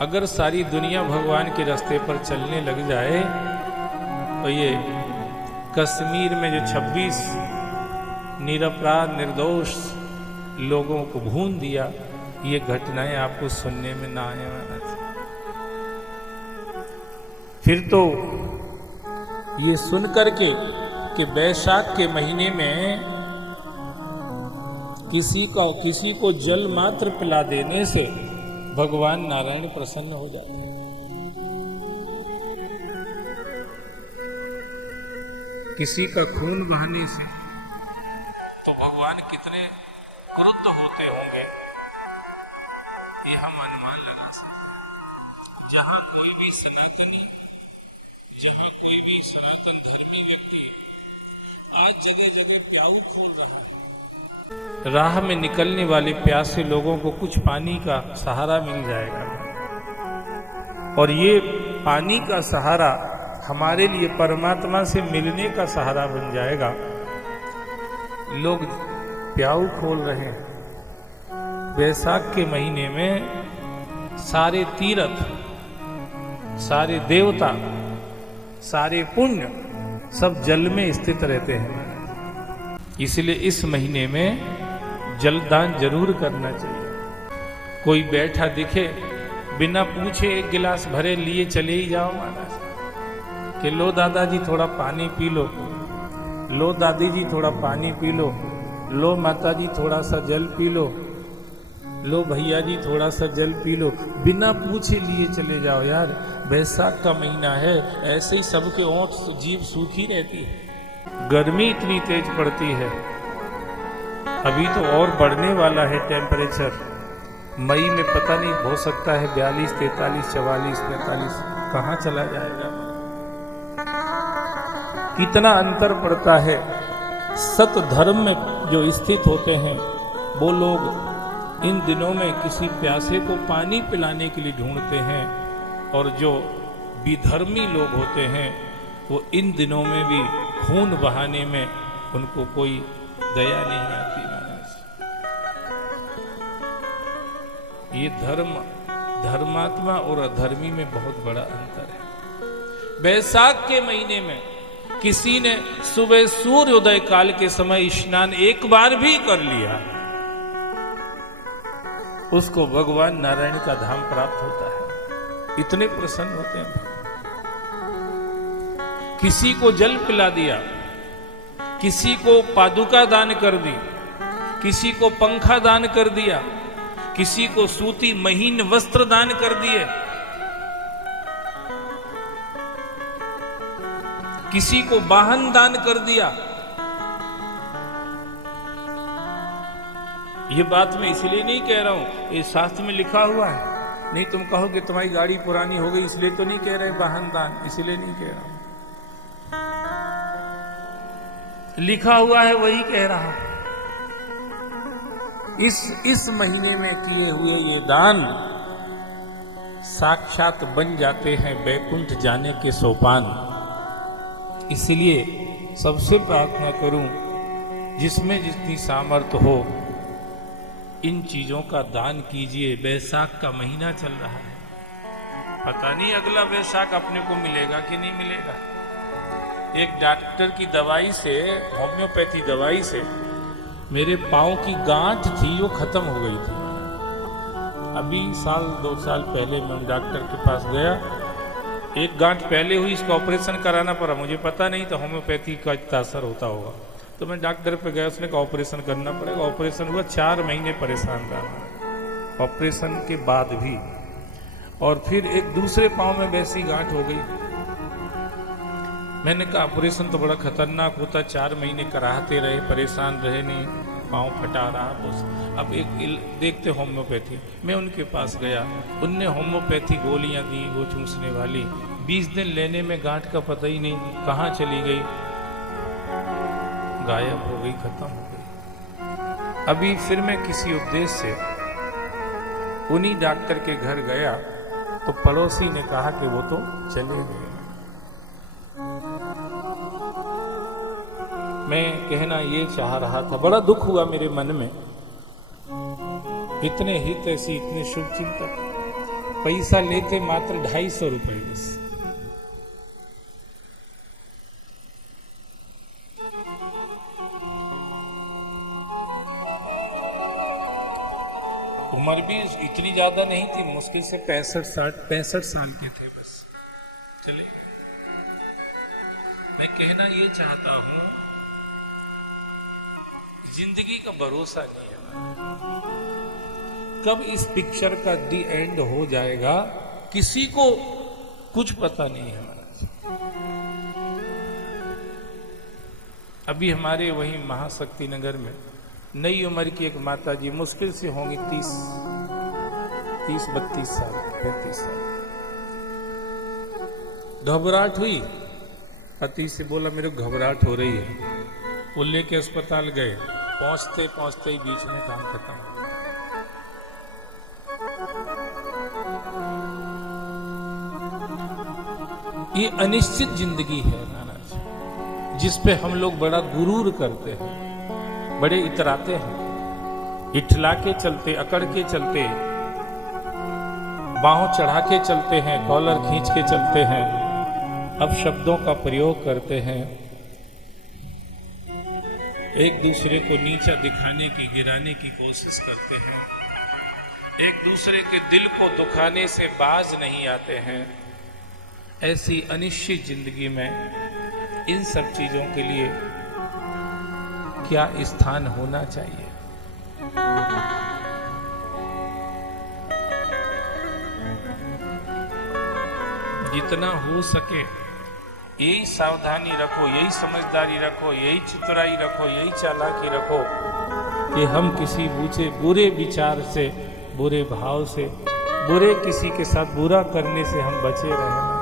अगर सारी दुनिया भगवान के रास्ते पर चलने लग जाए तो ये कश्मीर में जो 26 निरपराध निर्दोष लोगों को भून दिया, ये घटनाएं आपको सुनने में ना आने वाला था। फिर तो ये सुन करके कि बैसाख के महीने में किसी को जल मात्र पिला देने से भगवान नारायण प्रसन्न हो जाते हैं। किसी का खून बहाने से तो भगवान कितने क्रुद्ध होते होंगे, ये हम अनुमान लगा सकते हैं। जहां कोई भी सनातन धर्मी व्यक्ति आज जगह जगह प्याऊ खोल रहा है, राह में निकलने वाले प्यासे लोगों को कुछ पानी का सहारा मिल जाएगा, और ये पानी का सहारा हमारे लिए परमात्मा से मिलने का सहारा बन जाएगा। लोग प्याऊ खोल रहे हैं। बैसाख के महीने में सारे तीर्थ, सारे देवता, सारे पुण्य सब जल में स्थित रहते हैं। इसलिए इस महीने में जलदान जरूर करना चाहिए। कोई बैठा दिखे, बिना पूछे एक गिलास भरे लिए चले ही जाओ महाराज कि लो दादाजी थोड़ा पानी पी लो, लो दादी जी थोड़ा पानी पी लो माताजी थोड़ा सा जल पी लो भैया जी थोड़ा सा जल पी लो। बिना पूछे लिए चले जाओ यार। बैसाख का महीना है, ऐसे ही सबके ओंठ जीभ सूखी रहती है, गर्मी इतनी तेज पड़ती है। अभी तो और बढ़ने वाला है टेम्परेचर। मई में पता नहीं, हो सकता है 42, 43, 44, 45 कहाँ चला जाएगा। कितना अंतर पड़ता है। सत धर्म में जो स्थित होते हैं वो लोग इन दिनों में किसी प्यासे को पानी पिलाने के लिए ढूंढते हैं, और जो विधर्मी लोग होते हैं वो इन दिनों में भी खून बहाने में उनको कोई दया नहीं आती महाराज। ये धर्मात्मा और अधर्मी में बहुत बड़ा अंतर है। बैसाख के महीने में किसी ने सुबह सूर्योदय काल के समय स्नान एक बार भी कर लिया, उसको भगवान नारायण का धाम प्राप्त होता है। इतने प्रसन्न होते हैं। किसी को जल पिला दिया, किसी को पादुका दान कर दी, किसी को पंखा दान कर दिया, किसी को सूती महीन वस्त्र दान कर दिए, किसी को वाहन दान कर दिया। ये बात मैं इसलिए नहीं कह रहा हूं, ये शास्त्र में लिखा हुआ है। नहीं तुम कहो कि तुम्हारी गाड़ी पुरानी हो गई इसलिए तो नहीं कह रहे वाहन दान, इसलिए नहीं कह रहा हूं। लिखा हुआ है वही कह रहा हूं। इस महीने में किए हुए ये दान साक्षात बन जाते हैं बैकुंठ जाने के सोपान। इसलिए सबसे प्रार्थना करूं, जिसमें जितनी सामर्थ्य हो इन चीजों का दान कीजिए। बैसाख का महीना चल रहा है, पता नहीं अगला बैसाख अपने को मिलेगा कि नहीं मिलेगा। एक डॉक्टर की दवाई से, होम्योपैथी दवाई से मेरे पांव की गांठ थी वो खत्म हो गई थी। अभी 1-2 साल पहले मैं डॉक्टर के पास गया, एक गांठ पहले हुई, इसका ऑपरेशन कराना पड़ा। मुझे पता नहीं था होम्योपैथी का इतना असर होता होगा, तो मैं डॉक्टर पे गया, उसने कहा ऑपरेशन करना पड़ेगा। ऑपरेशन हुआ, 4 महीने परेशान रहा ऑपरेशन के बाद भी। और फिर एक दूसरे पांव में वैसी गांठ हो गई। मैंने कहा ऑपरेशन तो बड़ा खतरनाक होता, 4 महीने कराते रहे, परेशान रहे, नहीं पाँव फटा रहा। तो अब एक देखते होम्योपैथी, मैं उनके पास गया, उनने होम्योपैथी गोलियां दी वो चूसने वाली। 20 दिन लेने में गांठ का पता ही नहीं कहाँ चली गई, गायब हो गई, खत्म हो गई। अभी फिर मैं किसी उद्देश्य से उन्हीं डॉक्टर के घर गया तो पड़ोसी ने कहा कि वो तो चले गए। मैं कहना ये चाह रहा था, बड़ा दुख हुआ मेरे मन में। इतने हित ऐसी, इतने शुभ चिंतक, पैसा लेते मात्र 250 रुपए बस। उम्र भी इतनी ज्यादा नहीं थी, मुश्किल से 65 साल के थे बस। चले, मैं कहना ये चाहता हूं, जिंदगी का भरोसा नहीं है। कब इस पिक्चर का दी एंड हो जाएगा किसी को कुछ पता नहीं है। अभी हमारे वहीं महाशक्ति नगर में नई उम्र की एक माता जी, मुश्किल से होंगी 30-32 साल, 35 साल, घबराहट हुई, पति से बोला मेरे को घबराहट हो रही है। वो लेके अस्पताल गए, पहुंचते पहुंचते ही बीच में काम खत्म हो गया। ये अनिश्चित जिंदगी है महाराज, जिस पे हम लोग बड़ा गुरूर करते हैं, बड़े इतराते हैं, इठला के चलते, अकड़ के चलते, बाहों चढ़ा के चलते हैं, कॉलर खींच के चलते हैं, अब शब्दों का प्रयोग करते हैं, एक दूसरे को नीचा दिखाने की, गिराने की कोशिश करते हैं, एक दूसरे के दिल को दुखाने से बाज नहीं आते हैं। ऐसी अनिश्चित जिंदगी में इन सब चीजों के लिए क्या स्थान होना चाहिए? जितना हो सके यही सावधानी रखो, यही समझदारी रखो, यही चतुराई रखो, यही चालाकी रखो कि हम किसी बुरे विचार से, बुरे भाव से, बुरे किसी के साथ बुरा करने से हम बचे रहें।